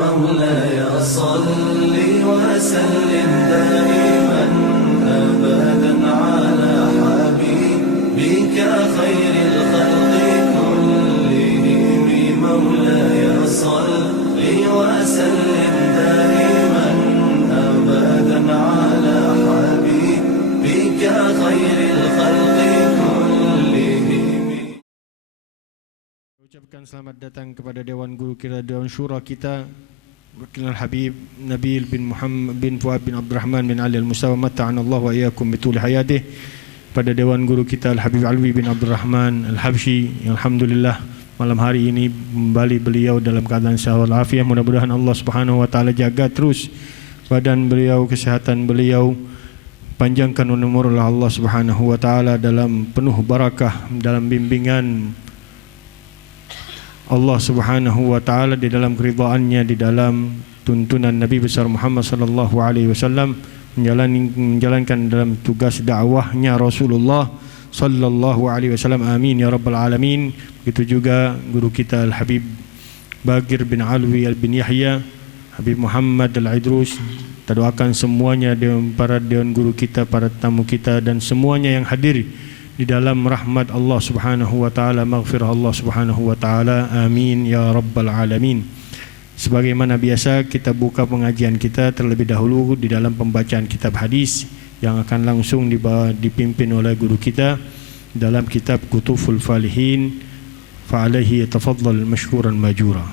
مولاي صل وسلم دائما أبدا على حبيبك خير الخلق كلهم. مولاي صل وسلم دائما أبدا على حبيبك خير الخلق كلهم. Ucapkan selamat datang kepada Dewan Guru kita, Dewan Syura kita, Wakil Al-Habib Nabil bin Muhammad bin Fuad bin Abdurrahman bin Ali Al-Mustawa, mata'anallahu wa iyyakum bituli hayatih. Pada Dewan Guru kita Al-Habib Alwi bin Abdurrahman Al-Habsyi, alhamdulillah malam hari ini kembali beliau dalam keadaan sehat walafiat. Mudah-mudahan Allah Subhanahu wa taala jaga terus badan beliau, kesehatan beliau, panjangkan umur Allah Subhanahu wa taala dalam penuh barakah, dalam bimbingan Allah Subhanahu wa taala, di dalam keridhaannya, di dalam tuntunan Nabi besar Muhammad sallallahu alaihi wasallam, menjalankan dalam tugas dakwahnya Rasulullah sallallahu alaihi wasallam. Amin ya rabbal alamin. Begitu juga guru kita Al-Habib Bagir bin Alwi bin Yahya, Habib Muhammad Al-Idrus. Kita doakan semuanya, para dewan guru kita, para tamu kita, dan semuanya yang hadir di dalam rahmat Allah Subhanahu wa taala, maghfirah Allah Subhanahu wa taala. Amin ya rabbal alamin. Sebagaimana biasa, kita buka pengajian kita terlebih dahulu di dalam pembacaan kitab hadis yang akan langsung dipimpin oleh guru kita dalam kitab Kutuful Falihin. Fa alaihi yatafaddal mashkuran majura.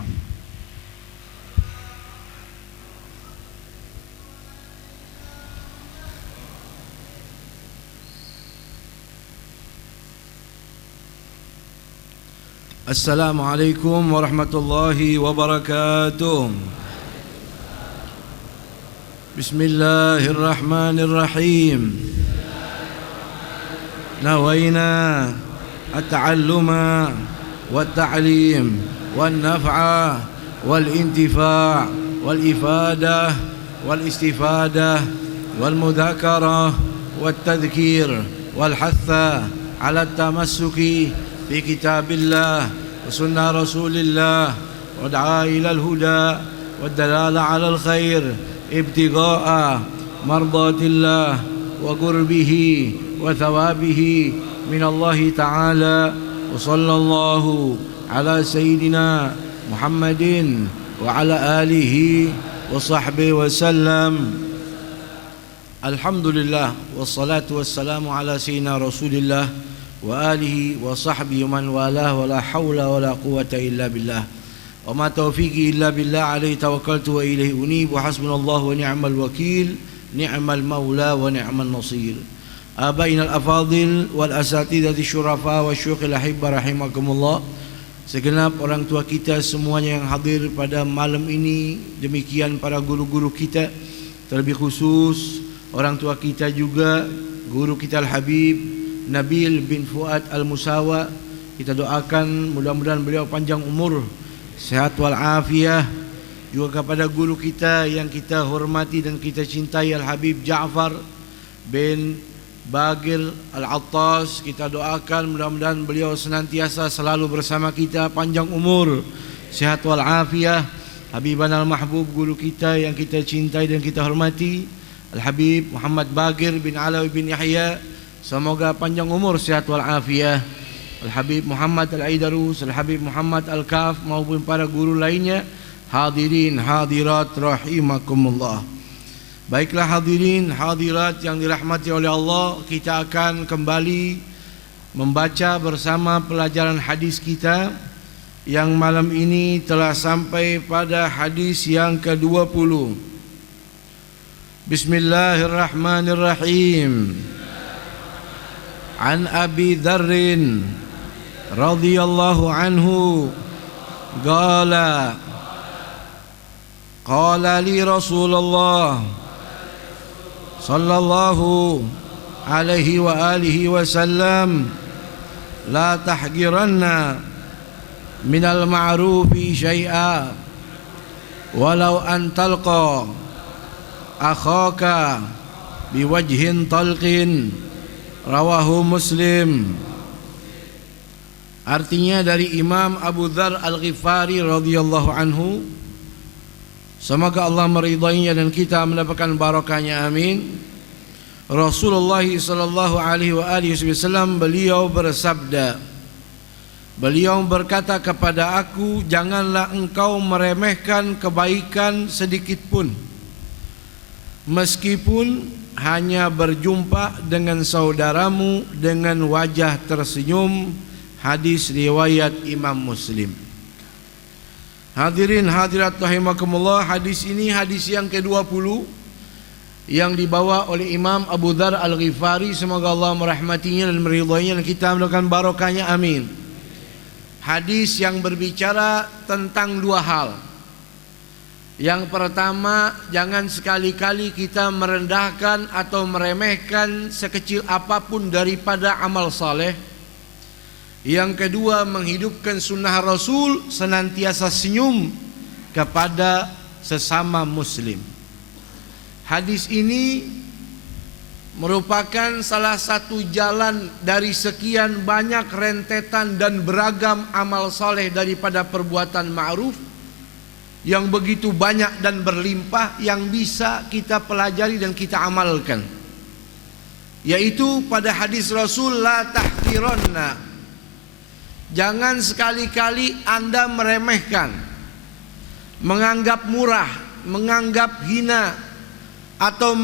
Assalamualaikum warahmatullahi wabarakatuh. Bismillahirrahmanirrahim. Nawaina at-ta'alluma wat-ta'lim wan-naf'a wal-intifa' wal-ifadah wal-istifadah wal-mudhakarah wat-tadhkir wal-hatha 'ala at-tamassuki في كتاب الله وسنة رسول الله ودعا إلى الهدى والدلالة على الخير ابتغاء مرضات الله وقربه وثوابه من الله تعالى. وصلى الله على سيدنا محمد وعلى آله وصحبه وسلم. الحمد لله والصلاة والسلام على سيدنا رسول الله wa alihi wa sahbihi man walah wa la hawla wa la quwata illa billah wa ma taufiqi illa billah alaihi tawakkaltu wa ilaihi unib wa hasbunallahu wa ni'mal wakil ni'mal maula wa ni'mal nasir. Abaina al-afadil wal asatidati syurafa wa syukhil ahibba rahimakumullah. Segenap orang tua kita semuanya yang hadir pada malam ini, demikian para guru-guru kita, terlebih khusus orang tua kita juga, guru kita Al-Habib Nabil bin Fuad Al-Mustawa. Kita doakan mudah-mudahan beliau panjang umur, sehat walafiat. Juga kepada guru kita yang kita hormati dan kita cintai, Al-Habib Ja'far bin Bagir Al-Attas. Kita doakan mudah-mudahan beliau senantiasa selalu bersama kita, panjang umur, sehat walafiat. Habiban Al-Mahbub, guru kita yang kita cintai dan kita hormati, Al-Habib Muhammad Bagir bin Alawi bin Yahya, semoga panjang umur, sehat walafiat. Al-Habib Muhammad Al-Aidarus, Al-Habib Muhammad Al-Kaf, maupun para guru lainnya. Hadirin hadirat rahimakumullah. Baiklah hadirin hadirat yang dirahmati oleh Allah, kita akan kembali membaca bersama pelajaran hadis kita yang malam ini telah sampai pada hadis yang ke-20. Bismillahirrahmanirrahim. An Abi Dzarrin radhiyallahu anhu qala qala li Rasulullah sallallahu alaihi wa alihi wasallam la tahqiranna minal ma'rufi syai'a walau an talqa akhaka biwajhin talqin. Rawahu Muslim. Artinya dari Imam Abu Dzar Al-Ghifari radhiyallahu anhu, semoga Allah meridainya dan kita mendapatkan barakahnya, amin. Rasulullah sallallahu alaihi wasallam beliau bersabda, beliau berkata kepada aku, janganlah engkau meremehkan kebaikan sedikit pun, meskipun hanya berjumpa dengan saudaramu dengan wajah tersenyum. Hadis riwayat Imam Muslim. Hadirin hadirat rahimakumullah, hadis ini hadis yang ke-20 yang dibawa oleh Imam Abu Dzar Al-Ghifari, semoga Allah merahmatinya dan meridainya dan kita mendapatkan barakahnya, amin. Hadis yang berbicara tentang dua hal. Yang pertama, jangan sekali-kali kita merendahkan atau meremehkan sekecil apapun daripada amal saleh. Yang kedua, menghidupkan sunnah Rasul, senantiasa senyum kepada sesama muslim. Hadis ini merupakan salah satu jalan dari sekian banyak rentetan dan beragam amal saleh daripada perbuatan ma'ruf yang begitu banyak dan berlimpah yang bisa kita pelajari dan kita amalkan, yaitu pada hadis Rasul, la tahqiranna, jangan sekali-kali Anda meremehkan, menganggap murah, menganggap hina, atau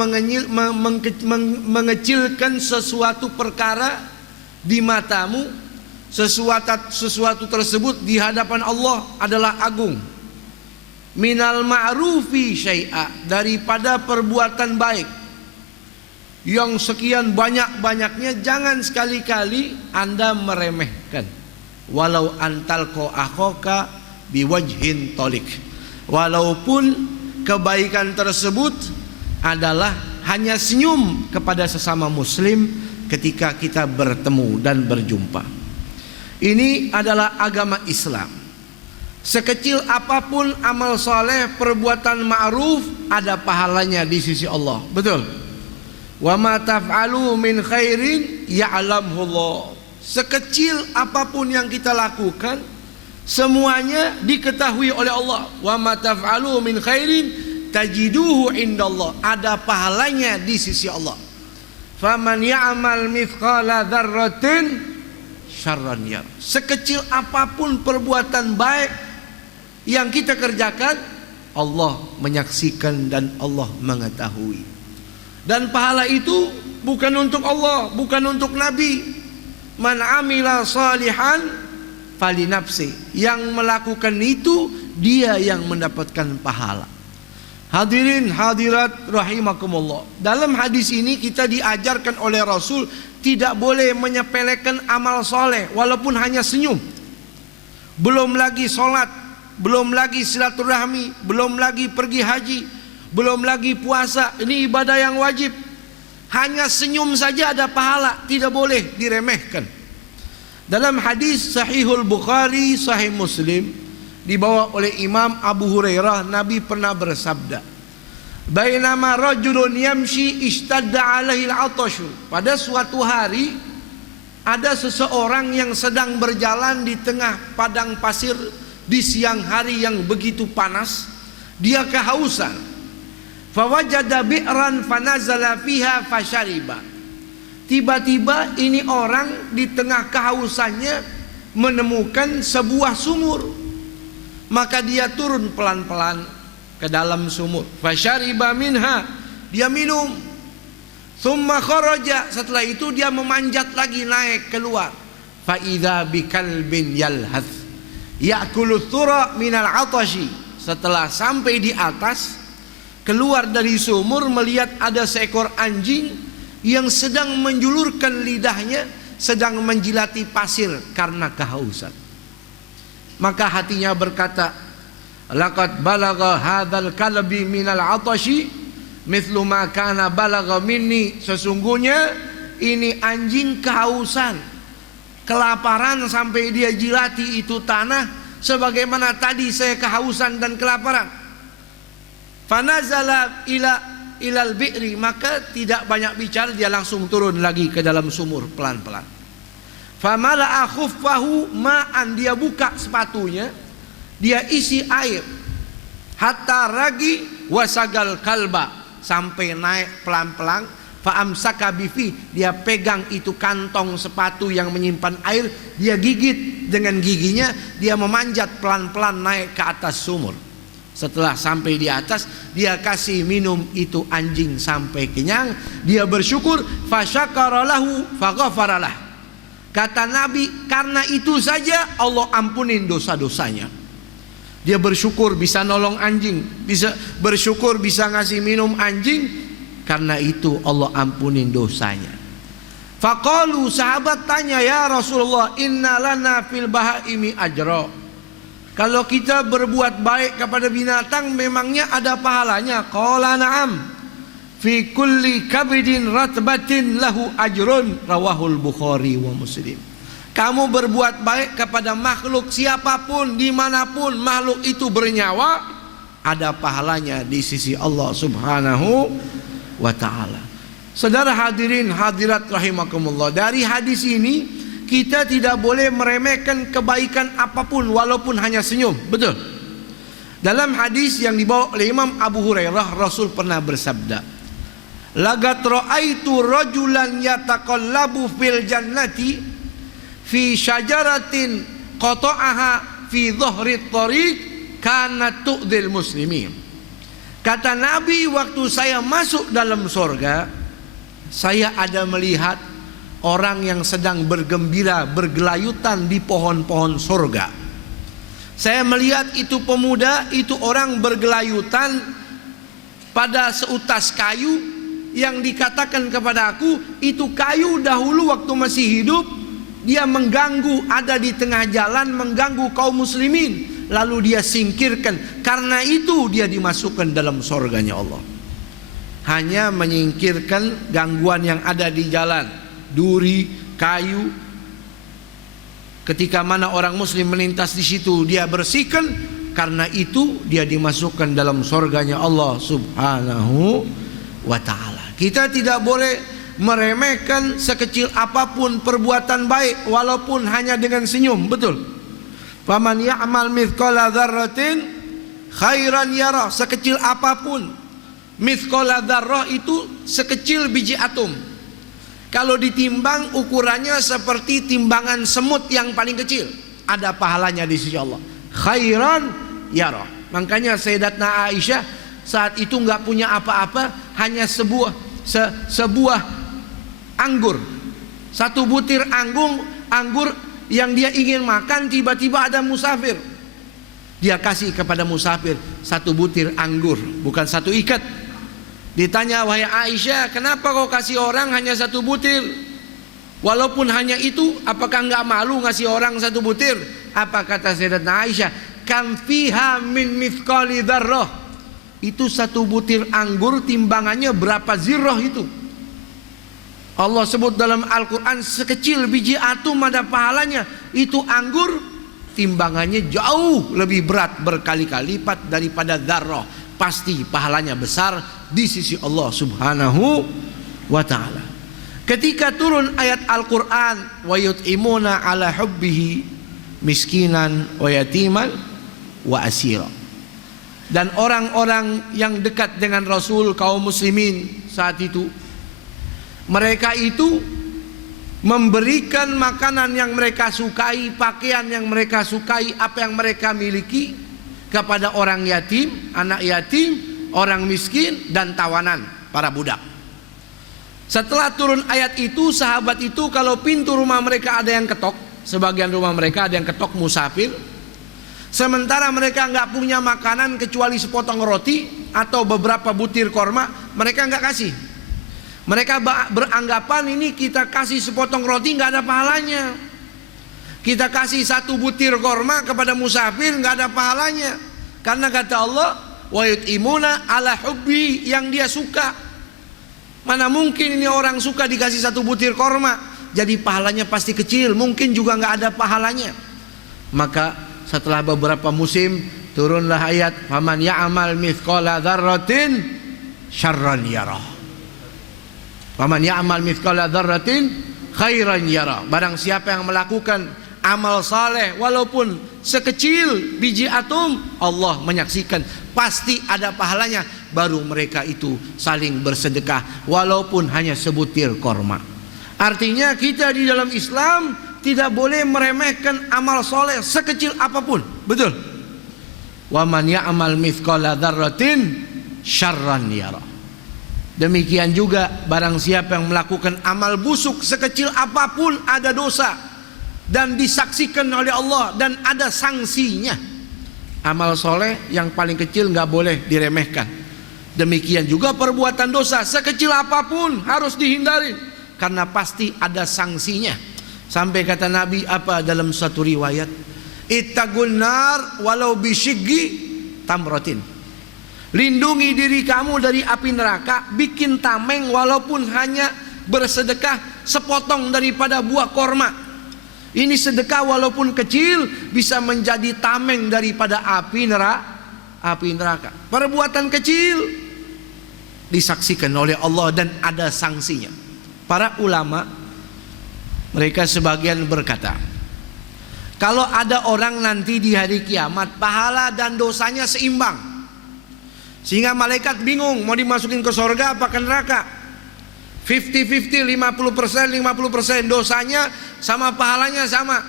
mengecilkan sesuatu perkara di matamu. Sesuatu tersebut di hadapan Allah adalah agung. Minal ma'rufi syai'a, daripada perbuatan baik yang sekian banyak-banyaknya, jangan sekali-kali Anda meremehkan. Walau antalqa akhaka biwajhin talik, walaupun kebaikan tersebut adalah hanya senyum kepada sesama muslim ketika kita bertemu dan berjumpa. Ini adalah agama Islam. Sekecil apapun amal soleh, perbuatan ma'ruf, ada pahalanya di sisi Allah. Betul. Wa ma taf'alu min khairin ya'lamhullah. Sekecil apapun yang kita lakukan, semuanya diketahui oleh Allah. Wa ma taf'alu min khairin tajiduhu indallah. Ada pahalanya di sisi Allah. Faman ya'mal mithqala dzarratin syarran yar. Sekecil apapun perbuatan baik yang kita kerjakan, Allah menyaksikan dan Allah mengetahui. Dan pahala itu bukan untuk Allah, bukan untuk Nabi. Man amila salihan falinafsi. Yang melakukan itu dia yang mendapatkan pahala. Hadirin hadirat rahimakumullah. Dalam hadis ini kita diajarkan oleh Rasul tidak boleh menyepelekan amal soleh walaupun hanya senyum. Belum lagi sholat, belum lagi silaturahmi, belum lagi pergi haji, belum lagi puasa. Ini ibadah yang wajib. Hanya senyum saja ada pahala, tidak boleh diremehkan. Dalam hadis Sahihul Bukhari, Sahih Muslim, dibawa oleh Imam Abu Hurairah, Nabi pernah bersabda, bainama rajulun yamshi ishtadda alaihi al-atashu. Pada suatu hari ada seseorang yang sedang berjalan di tengah padang pasir di siang hari yang begitu panas. Dia kehausan. Fawajada bi'ran fanazala fiha fashariba. Tiba-tiba ini orang di tengah kehausannya menemukan sebuah sumur. Maka dia turun pelan-pelan ke dalam sumur. Fashariba minha, dia minum. Thumma kharaja, setelah itu dia memanjat lagi naik keluar. Fa idza bikalbin yalhath ya'kulu thura minal atashi. Setelah sampai di atas, keluar dari sumur, melihat ada seekor anjing yang sedang menjulurkan lidahnya, sedang menjilati pasir karena kehausan. Maka hatinya berkata, laqad balagha hadzal kalbi minal atashi mithlu ma kana balagha minni. Sesungguhnya ini anjing kehausan, kelaparan sampai dia jilati itu tanah sebagaimana tadi saya kehausan dan kelaparan. Fanazala ila ilal bi'ri, maka tidak banyak bicara, dia langsung turun lagi ke dalam sumur pelan-pelan. Famala'a khuffahu ma'an, dia buka sepatunya, dia isi air. Hatta ragi wasagal kalba, sampai naik pelan-pelan. Fa'amsaka bifi, dia pegang itu kantong sepatu yang menyimpan air, dia gigit dengan giginya, dia memanjat pelan-pelan naik ke atas sumur. Setelah sampai di atas, dia kasih minum itu anjing sampai kenyang, dia bersyukur, fasyakaralahu faghafaralah. Kata Nabi, karena itu saja Allah ampunin dosa-dosanya. Dia bersyukur bisa nolong anjing, bisa bersyukur bisa ngasih minum anjing, karena itu Allah ampunin dosanya. Faqalu, sahabat tanya, ya Rasulullah, inna lana fil bahaimi ajra. Kalau kita berbuat baik kepada binatang memangnya ada pahalanya? Qala na'am, fi kulli kabidin ratbatin lahu ajrun, rawahul Bukhari wa Muslim. Kamu berbuat baik kepada makhluk siapapun, dimanapun makhluk itu bernyawa, ada pahalanya di sisi Allah subhanahu wa ta'ala. Saudara hadirin hadirat rahimakumullah, dari hadis ini kita tidak boleh meremehkan kebaikan apapun walaupun hanya senyum. Betul. Dalam hadis yang dibawa oleh Imam Abu Hurairah, Rasul pernah bersabda, lagat ra'aitu rajulan yataqallabu fil jannati fi syajaratin qata'aha fi dhahri tariq kanat tu'dil muslimin. Kata Nabi, waktu saya masuk dalam sorga, saya ada melihat orang yang sedang bergembira, bergelayutan di pohon-pohon sorga. Saya melihat itu pemuda, itu orang bergelayutan pada seutas kayu yang dikatakan kepada aku, itu kayu dahulu waktu masih hidup, dia mengganggu, ada di tengah jalan mengganggu kaum muslimin. Lalu dia singkirkan, karena itu dia dimasukkan dalam sorganya Allah. Hanya menyingkirkan gangguan yang ada di jalan, duri, kayu. Ketika mana orang muslim melintas di situ, dia bersihkan, karena itu dia dimasukkan dalam sorganya Allah subhanahu wa ta'ala. Kita tidak boleh meremehkan sekecil apapun perbuatan baik walaupun hanya dengan senyum. Betul. Faman ya'mal mithqala dzarratin khairan yarah, sekecil apapun. Mithqala dzarrah itu sekecil biji atom. Kalau ditimbang ukurannya seperti timbangan semut yang paling kecil, ada pahalanya di sisi Allah. Khairan yarah. Makanya Sayyidatna Aisyah saat itu enggak punya apa-apa, hanya sebuah anggur. Satu butir anggur yang dia ingin makan, tiba-tiba ada musafir. Dia kasih kepada musafir satu butir anggur, bukan satu ikat. Ditanya, wahai Aisyah, kenapa kau kasih orang hanya satu butir? Walaupun hanya itu, apakah enggak malu ngasih orang satu butir? Apa kata Sayyidatna Aisyah? Kam fiha min mithqali dzarrah. Itu satu butir anggur timbangannya berapa zirrah itu? Allah sebut dalam Al-Quran, sekecil biji atom ada pahalanya. Itu anggur timbangannya jauh lebih berat, berkali-kali lipat daripada dzarrah. Pasti pahalanya besar di sisi Allah subhanahu wa ta'ala. Ketika turun ayat Al-Quran, wa yut'imuna ala hubbihi miskinan wa yatiman wa asira. Dan orang-orang yang dekat dengan Rasul, kaum muslimin saat itu, mereka itu memberikan makanan yang mereka sukai, pakaian yang mereka sukai, apa yang mereka miliki kepada orang yatim, anak yatim, orang miskin, dan tawanan, para budak. Setelah turun ayat itu, sahabat itu kalau pintu rumah mereka ada yang ketok, sebagian rumah mereka ada yang ketok musafir, sementara mereka nggak punya makanan kecuali sepotong roti atau beberapa butir korma, mereka nggak kasih. Mereka beranggapan ini kita kasih sepotong roti nggak ada pahalanya, kita kasih satu butir korma kepada musafir nggak ada pahalanya, karena kata Allah, wa yut'imuna ala hubbi, yang dia suka. Mana mungkin ini orang suka dikasih satu butir korma, jadi pahalanya pasti kecil, mungkin juga nggak ada pahalanya. Maka setelah beberapa musim turunlah ayat, faman ya'mal mithqala dzarratin syarran yara. Faman ya'mal mithqala dzarratin khairan yara. Barang siapa yang melakukan amal saleh walaupun sekecil biji atom, Allah menyaksikan, pasti ada pahalanya. Baru mereka itu saling bersedekah walaupun hanya sebutir korma. Artinya kita di dalam Islam tidak boleh meremehkan amal soleh sekecil apapun. Betul? Wa man ya'mal mithqala dzarratin syarran yara. Demikian juga barang siapa yang melakukan amal busuk sekecil apapun, ada dosa dan disaksikan oleh Allah dan ada sanksinya. Amal soleh yang paling kecil nggak boleh diremehkan. Demikian juga perbuatan dosa sekecil apapun harus dihindari, karena pasti ada sanksinya. Sampai kata Nabi apa dalam satu riwayat, ittaqun nar walau bisyiggi tamratin. Lindungi diri kamu dari api neraka, bikin tameng walaupun hanya bersedekah sepotong daripada buah korma. Ini sedekah walaupun kecil bisa menjadi tameng daripada api neraka. Perbuatan kecil disaksikan oleh Allah dan ada sanksinya. Para ulama mereka sebagian berkata, kalau ada orang nanti di hari kiamat pahala dan dosanya seimbang, sehingga malaikat bingung mau dimasukin ke surga apa ke neraka, 50-50, 50% dosanya sama pahalanya sama.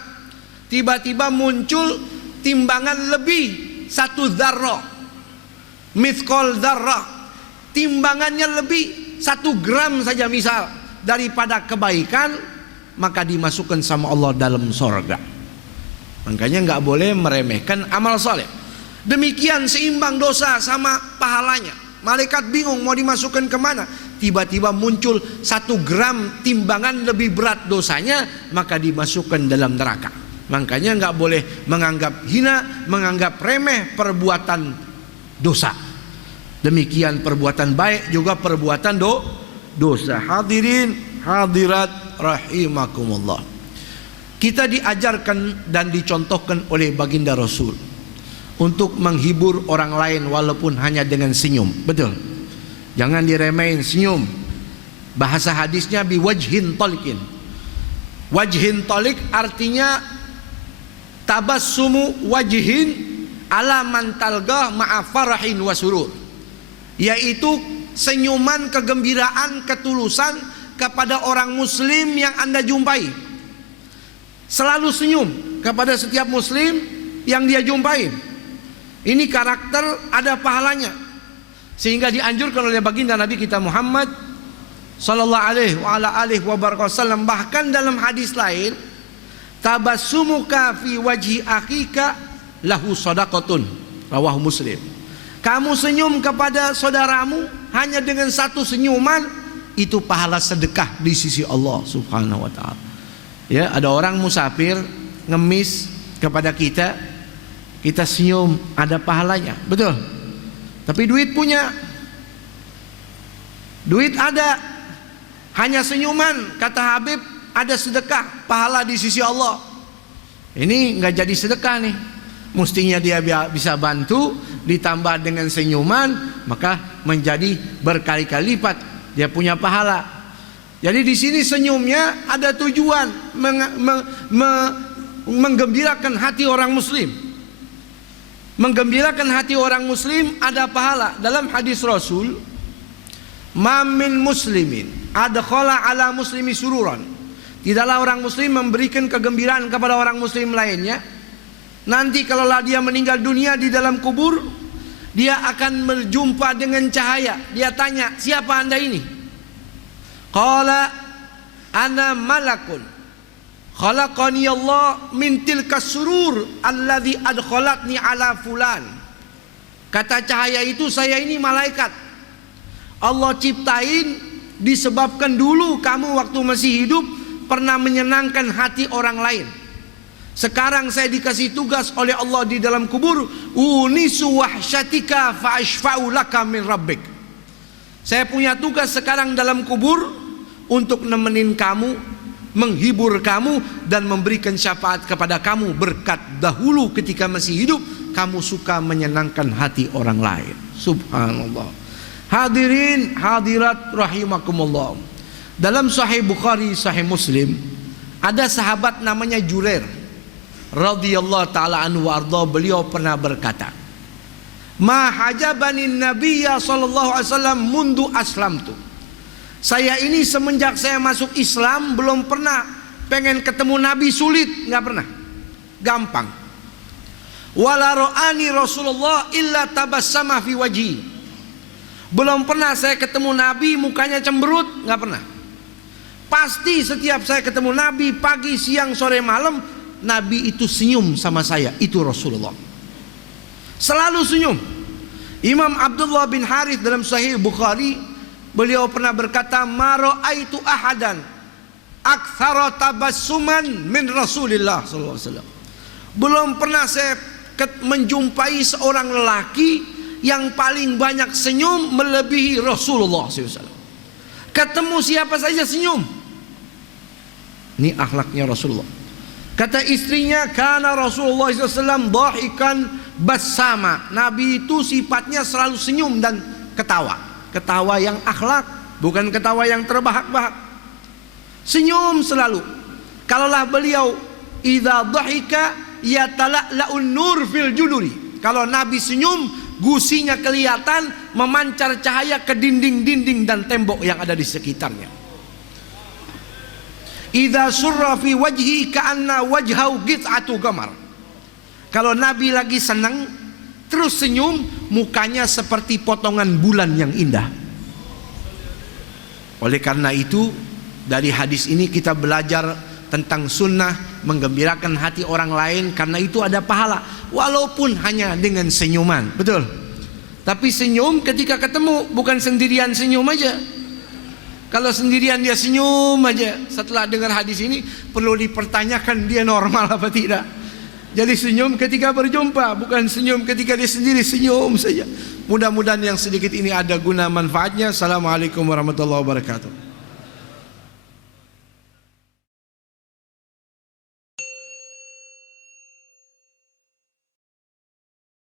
Tiba-tiba muncul timbangan lebih 1 dzarrah, mithqal dzarrah, timbangannya lebih 1 gram saja misal daripada kebaikan, maka dimasukkan sama Allah dalam sorga. Makanya nggak boleh meremehkan amal soleh. Demikian seimbang dosa sama pahalanya. Malaikat bingung mau dimasukkan kemana. Tiba-tiba muncul 1 gram timbangan lebih berat dosanya, maka dimasukkan dalam neraka. Makanya nggak boleh menganggap hina, menganggap remeh perbuatan dosa. Demikian perbuatan baik juga perbuatan dosa. Hadirin hadirat rahimakumullah. Kita diajarkan dan dicontohkan oleh baginda Rasul untuk menghibur orang lain walaupun hanya dengan senyum. Betul? Jangan diremehin senyum. Bahasa hadisnya biwajhin talikin. Wajhin talik artinya tabassumu wajhin ala man talgah ma'a farahin wa surur, yaitu senyuman kegembiraan, ketulusan kepada orang muslim yang Anda jumpai. Selalu senyum kepada setiap muslim yang dia jumpai. Ini karakter ada pahalanya, sehingga dianjurkan oleh baginda Nabi kita Muhammad sallallahu alaihi wasallam. Bahkan dalam hadis lain, tabassumuka fi wajhi akhika lahu shadaqatun, rawahu Muslim. Kamu senyum kepada saudaramu hanya dengan 1 senyuman, itu pahala sedekah di sisi Allah subhanahu wa ta'ala. Ya, ada orang musafir ngemis kepada kita, kita senyum, ada pahalanya. Betul? Tapi duit punya, duit ada, hanya senyuman, kata Habib, ada sedekah, pahala di sisi Allah. Ini nggak jadi sedekah nih. Mestinya dia bisa bantu, ditambah dengan senyuman, maka menjadi berkali-kali lipat. Dia punya pahala. Jadi di sini senyumnya ada tujuan menggembirakan hati orang muslim. Menggembirakan hati orang muslim ada pahala. Dalam hadis Rasul, ma min muslimin adkhala ala muslimi sururan. Tidaklah orang muslim memberikan kegembiraan kepada orang muslim lainnya. Nanti kalau dia meninggal dunia di dalam kubur, dia akan berjumpa dengan cahaya. Dia tanya, siapa anda ini? Qala ana malakun khalaqani Allah min tilkas surur alladhi adkhalatni ala fulan. Kata cahaya itu, saya ini malaikat. Allah ciptain disebabkan dulu kamu waktu masih hidup pernah menyenangkan hati orang lain. Sekarang saya dikasih tugas oleh Allah di dalam kubur, unisu wahsyatika fa ashfa'u laka min rabbik. Saya punya tugas sekarang dalam kubur untuk nemenin kamu, menghibur kamu dan memberikan syafaat kepada kamu berkat dahulu ketika masih hidup kamu suka menyenangkan hati orang lain. Subhanallah. Hadirin hadirat rahimakumullah. Dalam Sahih Bukhari, Sahih Muslim, ada sahabat namanya Jurair radhiyallahu taala anhu warda. Beliau pernah berkata, "Ma hajabani nabiyya sallallahu alaihi wasallam mundu aslamtu." Saya ini semenjak saya masuk Islam belum pernah pengen ketemu Nabi sulit, nggak pernah. Gampang. Wala ra'ani Rasulullah illa tabassama fi wajhi. Belum pernah saya ketemu Nabi mukanya cemberut, nggak pernah. Pasti setiap saya ketemu Nabi pagi, siang, sore, malam, Nabi itu senyum sama saya. Itu Rasulullah. Selalu senyum. Imam Abdullah bin Harith dalam Sahih Bukhari, beliau pernah berkata, "Ma ra'aitu ahadan aktsara tabassuman min Rasulillah sallallahu alaihi wasallam." Belum pernah saya menjumpai seorang lelaki yang paling banyak senyum melebihi Rasulullah SAW. Ketemu siapa saja senyum. Ini akhlaknya Rasulullah. Kata istrinya, "Kana Rasulullah SAW dhahikan bassama." Nabi itu sifatnya selalu senyum dan ketawa. Ketawa yang akhlak, bukan ketawa yang terbahak-bahak. Senyum selalu. Kalaulah beliau idza dhahika yatala'la'un nur fil juduri. Kalau Nabi senyum, gusinya kelihatan, memancar cahaya ke dinding-dinding dan tembok yang ada di sekitarnya. Idza surra fi wajhi ka'anna wajhahu qit'atu qamar. Kalau Nabi lagi senang terus senyum, mukanya seperti potongan bulan yang indah. Oleh karena itu, dari hadis ini kita belajar tentang sunnah menggembirakan hati orang lain, karena itu ada pahala walaupun hanya dengan senyuman. Betul. Tapi senyum ketika ketemu, bukan sendirian senyum aja. Kalau sendirian dia senyum aja, setelah dengar hadis ini perlu dipertanyakan dia normal apa tidak. Jadi senyum ketika berjumpa, bukan senyum ketika dia sendiri, senyum saja. Mudah-mudahan yang sedikit ini ada guna manfaatnya. Assalamualaikum warahmatullahi wabarakatuh.